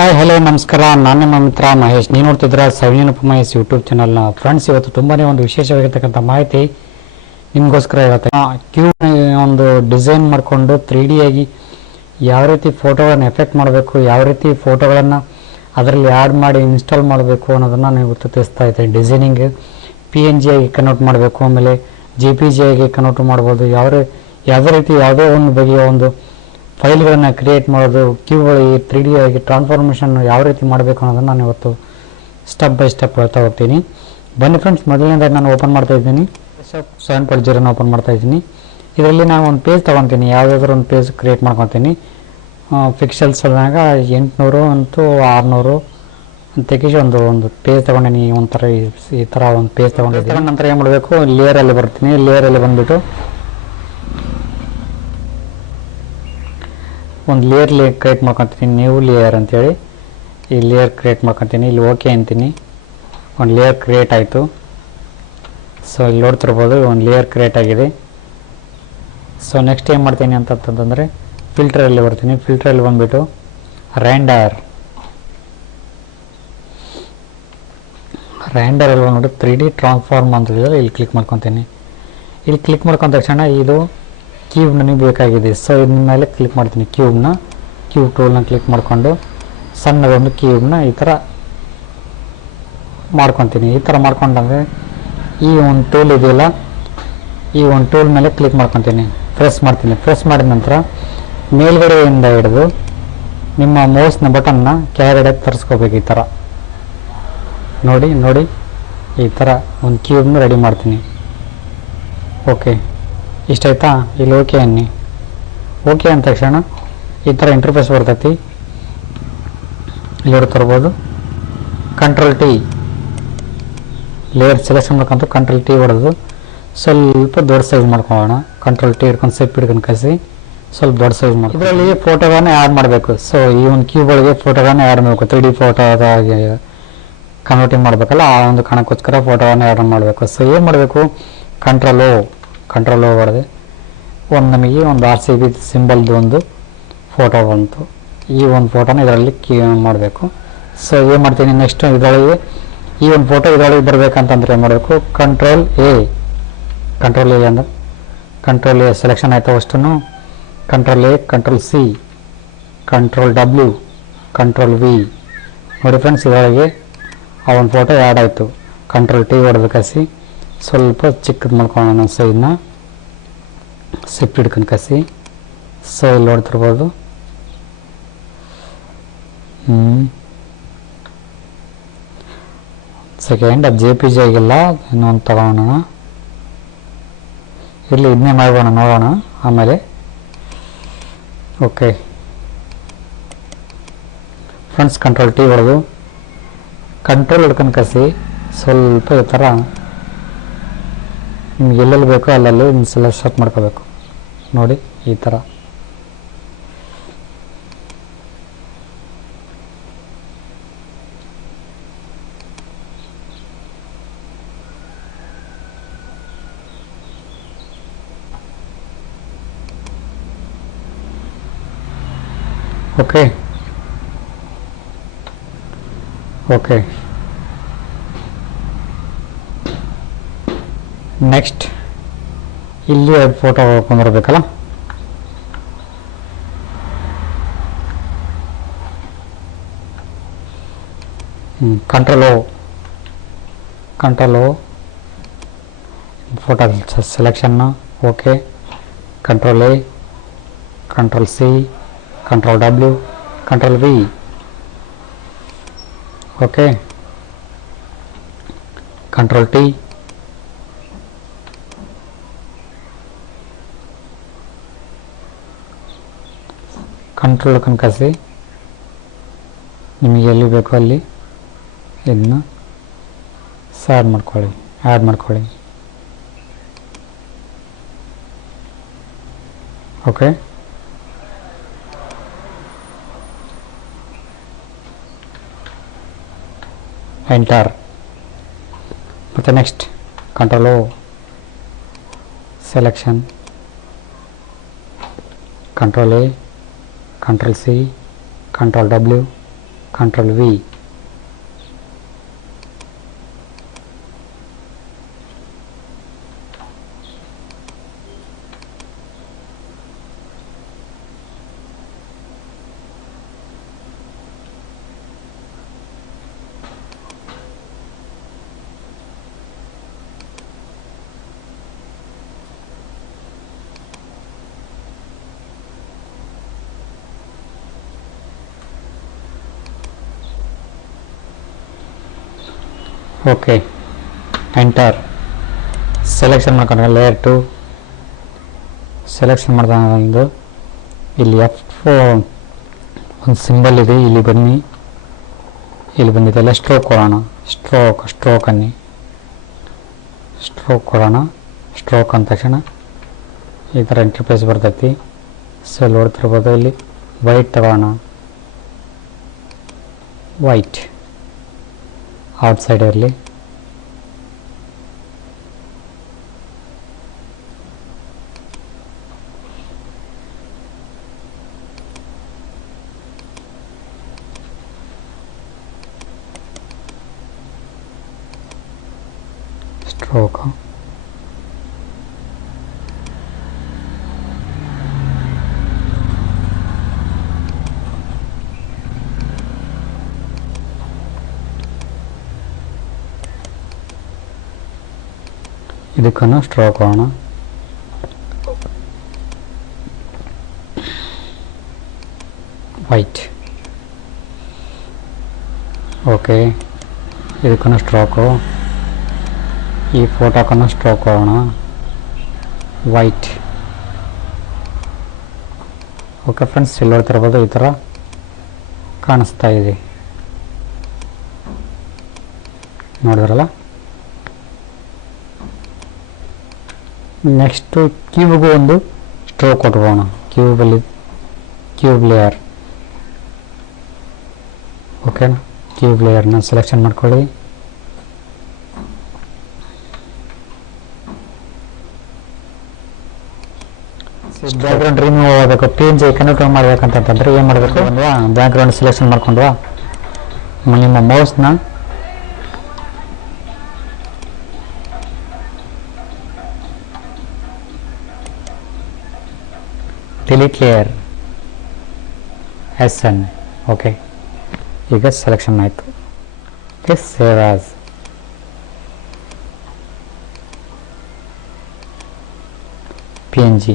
Hi hello ನಮಸ್ಕಾರ. ನಾನು ನಿಮ್ಮ ಮಿತ್ರ ಮಹೇಶ್. ನೀವು ನೋಡ್ತಿದ್ರ ಸವಿನಪ್ಪ ಮಹೇಶ್ ಯೂಟ್ಯೂಬ್ ಚಾನಲ್ನ. ಫ್ರೆಂಡ್ಸ್, ಇವತ್ತು ತುಂಬಾನೇ ಒಂದು ವಿಶೇಷವಾಗಿರ್ತಕ್ಕಂಥ ಮಾಹಿತಿ ನಿಮಗೋಸ್ಕರ ಇರುತ್ತೆ. ಕ್ಯೂ ಒಂದು ಡಿಸೈನ್ ಮಾಡಿಕೊಂಡು 3D ಆಗಿ ಯಾವ ರೀತಿ ಫೋಟೋಗಳನ್ನು ಎಫೆಕ್ಟ್ ಮಾಡಬೇಕು, ಯಾವ ರೀತಿ ಫೋಟೋಗಳನ್ನು ಅದರಲ್ಲಿ ಆ್ಯಡ್ ಮಾಡಿ ಇನ್ಸ್ಟಾಲ್ ಮಾಡಬೇಕು ಅನ್ನೋದನ್ನು ನೀವು ತಿಳಿಸ್ತಾ ಇದ್ದೀನಿ. ಡಿಸೈನಿಂಗ್ PNG ಆಗಿ ಕನ್ವರ್ಟ್ ಮಾಡಬೇಕು, ಆಮೇಲೆ JPG ಆಗಿ ಕನ್ವರ್ಟ್ ಮಾಡ್ಬೋದು. ಯಾವುದೇ ರೀತಿ ಯಾವುದೋ ಒಂದು ಬಗೆಯ ಒಂದು ಫೈಲ್ಗಳನ್ನು ಕ್ರಿಯೇಟ್ ಮಾಡೋದು, ಕ್ಯೂಗಳು 3D ಆಗಿ ಟ್ರಾನ್ಸ್ಫಾರ್ಮೇಷನ್ ಯಾವ ರೀತಿ ಮಾಡಬೇಕು ಅನ್ನೋದನ್ನು ನಾನು ಇವತ್ತು ಸ್ಟೆಪ್ ಬೈ ಸ್ಟೆಪ್ ಹೇಳ್ತಾ ಹೋಗ್ತೀನಿ. ಬನ್ನಿ ಫ್ರೆಂಡ್ಸ್, ಮೊದಲನೇದಾಗಿ ನಾನು ಓಪನ್ ಮಾಡ್ತಾ ಇದ್ದೀನಿ. 7.0 ಓಪನ್ ಮಾಡ್ತಾ ಇದ್ದೀನಿ. ಇದರಲ್ಲಿ ನಾನು ಒಂದು ಪೇಜ್ ತೊಗೊತೀನಿ, ಯಾವುದಾದ್ರೂ ಒಂದು ಪೇಜ್ ಕ್ರಿಯೇಟ್ ಮಾಡ್ಕೊತೀನಿ. ಪಿಕ್ಸೆಲ್ಸ್ ಅಲ್ಲಾಗ 800 ಅಂತೂ 600 ಅಂತ ಒಂದು ಪೇಜ್ ತೊಗೊಂಡಿನಿ. ಈ ಥರ ಒಂದು ಪೇಜ್ ತೊಗೊಂಡಿದ್ದೀನಿ. ನಂತರ ಏನು ಮಾಡಬೇಕು, ಲೇಯರಲ್ಲಿ ಬರ್ತೀನಿ. ಲೇಯರಲ್ಲಿ ಬಂದುಬಿಟ್ಟು ಒಂದು ಲೇಯರ್ ಕ್ರಿಯೇಟ್ ಮಾಡ್ಕೊತೀನಿ. ನ್ಯೂ ಲೇಯರ್ ಅಂತೇಳಿ ಈ ಲೇಯರ್ ಕ್ರಿಯೇಟ್ ಮಾಡ್ಕೊತೀನಿ. ಇಲ್ಲಿ ಓಕೆ ಅಂತೀನಿ. ಒಂದು ಲೇಯರ್ ಕ್ರಿಯೇಟ್ ಆಯಿತು. ಸೊ ಇಲ್ಲಿ ನೋಡ್ತಿರ್ಬೋದು, ಒಂದು ಲೇಯರ್ ಕ್ರಿಯೇಟ್ ಆಗಿದೆ. ಸೊ ನೆಕ್ಸ್ಟ್ ಏನು ಮಾಡ್ತೀನಿ ಅಂತಂತಂದರೆ ಫಿಲ್ಟ್ರಲ್ಲಿ ಬರ್ತೀನಿ. ಫಿಲ್ಟ್ರಲ್ಲಿ ಬಂದುಬಿಟ್ಟು ರ್ಯಾಂಡರಲ್ಲಿ ಬಂದ್ಬಿಟ್ಟು 3D ಟ್ರಾನ್ಸ್ಫಾರ್ಮ್ ಅಂತ ಹೇಳಿದ್ರೆ ಇಲ್ಲಿ ಕ್ಲಿಕ್ ಮಾಡ್ಕೊತೀನಿ. ಇಲ್ಲಿ ಕ್ಲಿಕ್ ಮಾಡ್ಕೊಂಡ ತಕ್ಷಣ ಇದು ಕ್ಯೂಬ್ ನನಗೆ ಬೇಕಾಗಿದೆ. ಸೊ ಇದ್ರ ಮೇಲೆ ಕ್ಲಿಕ್ ಮಾಡ್ತೀನಿ. ಕ್ಯೂಬ್ ಟೂಲ್ನ ಕ್ಲಿಕ್ ಮಾಡಿಕೊಂಡು ಸಣ್ಣದೊಂದು ಕ್ಯೂಬ್ನ ಈ ಥರ ಮಾಡ್ಕೊತೀನಿ. ಈ ಥರ ಮಾಡ್ಕೊಂಡಂದರೆ ಈ ಒಂದು ಟೂಲ್ ಇದೆಯಲ್ಲ, ಈ ಒಂದು ಟೂಲ್ ಮೇಲೆ ಕ್ಲಿಕ್ ಮಾಡ್ಕೊತೀನಿ. ಪ್ರೆಸ್ ಮಾಡ್ತೀನಿ. ಪ್ರೆಸ್ ಮಾಡಿದ ನಂತರ ಮೇಲ್ಗಡೆಯಿಂದ ಹಿಡಿದು ನಿಮ್ಮ ಮೌಸ್ನ ಬಟನ್ನ ಕೆಳಗಡೆ ತರಿಸ್ಕೋಬೇಕು. ಈ ಥರ ನೋಡಿ ಈ ಥರ ಒಂದು ಕ್ಯೂಬ್ನ ರೆಡಿ ಮಾಡ್ತೀನಿ. ಓಕೆ, ಇಷ್ಟಾಯ್ತಾ? ಇಲ್ಲಿ ಓಕೆ ಅನ್ನಿ. ಓಕೆ ಅಂದ ತಕ್ಷಣ ಈ ಥರ ಇಂಟರ್ಫೇಸ್ ಬರ್ತೈತಿ. ಇಲ್ಲಿ ತರ್ಬೋದು. Ctrl+T ಲೇಯರ್ ಸೆಲೆಕ್ಷನ್ ಮಾಡ್ಕೊಂತ Ctrl+T ಹೊಡೆದು ಸ್ವಲ್ಪ ದೊಡ್ಡ ಸೈಜ್ ಮಾಡ್ಕೊಳ್ಳೋಣ. Ctrl+T ಹಿಡ್ಕೊಂಡು ಸೆಪ್ ಹಿಡ್ಕೊಂಡು ಕಸಿ ಸ್ವಲ್ಪ ದೊಡ್ಡ ಸೈಜ್ ಮಾಡಿ ಇದರಲ್ಲಿ ಫೋಟೋಗಳನ್ನ ಆ್ಯಡ್ ಮಾಡಬೇಕು. ಸೊ ಈ ಒಂದು ಕ್ಯೂಬ್ಗಳಿಗೆ ಫೋಟೋಗಳನ್ನ ಆ್ಯಡ್ ಮಾಡಬೇಕು. 3D ಫೋಟೋದಾಗಿ ಕನ್ವರ್ಟಿಂಗ್ ಮಾಡಬೇಕಲ್ಲ, ಆ ಒಂದು ಕಾರಣಕ್ಕೋಸ್ಕರ ಫೋಟೋವನ್ನು ಆ್ಯಡ್ ಮಾಡಬೇಕು. ಸೊ ಏನು ಮಾಡಬೇಕು, ಕಂಟ್ರೋಲ್ ಓ ಹೊಡೆದೆ. ನಮಗೆ ಒಂದು RCB ಸಿಂಬಲ್ದು ಒಂದು ಫೋಟೋ ಬಂತು. ಈ ಒಂದು ಫೋಟೋನ ಇದರಲ್ಲಿ ಮಾಡಬೇಕು. ಸೊ ಏನು ಮಾಡ್ತೀನಿ, ನೆಕ್ಸ್ಟ್ ಇದರೊಳಗೆ ಈ ಒಂದು ಫೋಟೋ ಇದರೊಳಗೆ ಬರಬೇಕಂತಂದ್ರೆ ಏನು ಮಾಡಬೇಕು, ಕಂಟ್ರೋಲ್ ಎ ಅಂದರೆ ಕಂಟ್ರೋಲ್ ಎ ಸೆಲೆಕ್ಷನ್ ಆಯಿತು. ಅಷ್ಟನ್ನು Ctrl+A, Ctrl+C, Ctrl+W, Ctrl+V. ನೋಡಿ ಫ್ರೆಂಡ್ಸ್, ಇದರೊಳಗೆ ಆ ಒಂದು ಫೋಟೋ ಆ್ಯಡ್ ಆಯಿತು. Ctrl+T ಹೊಡೆದು ಕಸಿ ಸ್ವಲ್ಪ ಚಿಕ್ಕದು ಮಾಡ್ಕೊಳ್ಳೋಣ. ಸೈಡ್ನ ಸಿಪ್ ಹಿಡ್ಕೊಂಡು ಕಸಿ. ಸೊ ಇಲ್ಲಿ ನೋಡ್ತಿರ್ಬೋದು. ಸೆಕೆಂಡ್ ಅದು JPG ಆಗಿಲ್ಲ, ಇನ್ನೊಂದು ತಗೋಣ. ಇಲ್ಲಿ ಇದನ್ನೇ ಮಾಡೋಣ, ನೋಡೋಣ ಆಮೇಲೆ. ಓಕೆ ಫ್ರೆಂಡ್ಸ್, Ctrl+T ಹೊಡೆದು ಕಂಟ್ರೋಲ್ ಹಿಡ್ಕೊಂಡು ಕಸಿ ಸ್ವಲ್ಪ ಈ ಥರ ನಿಮ್ಗೆ ಎಲ್ಲೆಲ್ಲಿ ಬೇಕೋ ಅಲ್ಲಲ್ಲಿ ಸೆಲೆಕ್ಟ್ ಮಾಡ್ಕೋಬೇಕು. ನೋಡಿ ಈ ಥರ. ಓಕೆ ನೆಕ್ಸ್ಟ್ ಇಲ್ಲಿ ಎರಡು ಫೋಟೋ ಹಾಕೊಂಡ್ಬರ್ಬೇಕಲ್ಲ. ಕಂಟ್ರೋಲ್ ಓ ಫೋಟೋ ಸೆಲೆಕ್ಷನ್ನ. Okay, Ctrl+A, Ctrl+C, Ctrl+W, Ctrl+V. Okay, Ctrl+T, control ಕಸಿ ನಿಮಗೆ ಎಲ್ಲಿ ಬೇಕೋ ಅಲ್ಲಿ ಇದನ್ನ ಆ್ಯಡ್ ಮಾಡ್ಕೊಳ್ಳಿ. Okay, enter. ಮತ್ತು next Ctrl+O selection, Ctrl+A, Ctrl+C, Ctrl+W, Control V. Okay, enter. Selection ಮಾಡ್ಕೊಂಡ್ರೆ ಲೇಯರ್ 2 ಸೆಲೆಕ್ಷನ್ ಮಾಡ್ದಂದು ಇಲ್ಲಿ ಒಂದು ಸಿಂಬಲ್ ಇದೆ, ಇಲ್ಲಿ ಬನ್ನಿ. ಇಲ್ಲಿ ಬಂದಿದ್ದೆಲ್ಲ ಸ್ಟ್ರೋಕ್ ಕೊಡೋಣ. ಸ್ಟ್ರೋಕ್ ಅನ್ನಿ. ಸ್ಟ್ರೋಕ್ ಕೊಡೋಣ. ಸ್ಟ್ರೋಕ್ ಅಂದ ತಕ್ಷಣ ಈ ಥರ ಇಂಟರ್ಫೇಸ್ ಬರ್ತೈತಿ. ಸೆಲ್ ನೋಡ್ತಿರ್ಬೋದು. ಇಲ್ಲಿ ವೈಟ್ ತಗೋಣ. ವೈಟ್ ಔಟ್ಸೈಡ್ ಇರಲಿ. ಸ್ಟ್ರೋಕ್ ಇದಕ್ಕನ್ನು ಸ್ಟ್ರೋಕ್ ಹೋಗೋಣ. ವೈಟ್. ಓಕೆ, ಇದಕ್ಕನ್ನು ಸ್ಟ್ರೋಕು. ಈ ಫೋಟೋಕ್ಕನ್ನು ಸ್ಟ್ರೋಕ್ ಹೋಗೋಣ. ವೈಟ್. ಓಕೆ ಫ್ರೆಂಡ್ಸ್, ಇಲ್ಲಿ ನೋಡ್ತಿರ್ಬೋದು ಈ ಥರ ಕಾಣಿಸ್ತಾ ಇದೆ. ನೋಡಿದ್ರಲ್ಲ. ನೆಕ್ಸ್ಟು ಕ್ಯೂಬ್ಗೂ ಒಂದು ಸ್ಟ್ರೋಕ್ ಕೊಟ್ಕೋಣ. Cube layer. ಓಕೆನಾ. ಕ್ಯೂಬ್ ಲೇಯರ್ನ ಸೆಲೆಕ್ಷನ್ ಮಾಡ್ಕೊಳ್ಳಿ. ಬ್ಯಾಕ್ಗ್ರೌಂಡ್ ರಿಮೂವ್ ಆಗಬೇಕು. PNG ಕನ್ವರ್ಟ್ ಮಾಡ್ಬೇಕಂತಂದ್ರೆ ಏನು ಮಾಡಬೇಕು ಅಂದ್ರೆ ಬ್ಯಾಕ್ಗ್ರೌಂಡ್ ಸೆಲೆಕ್ಷನ್ ಮಾಡ್ಕೊಂಡ್ವಾ ನಿಮ್ಮ ಮೌಸ್ನ ಡಿಲೀಟ್ ಲೇಯರ್ SN. ಓಕೆ, ಈಗ ಸೆಲೆಕ್ಷನ್ ಆಯಿತು. Save as. PNG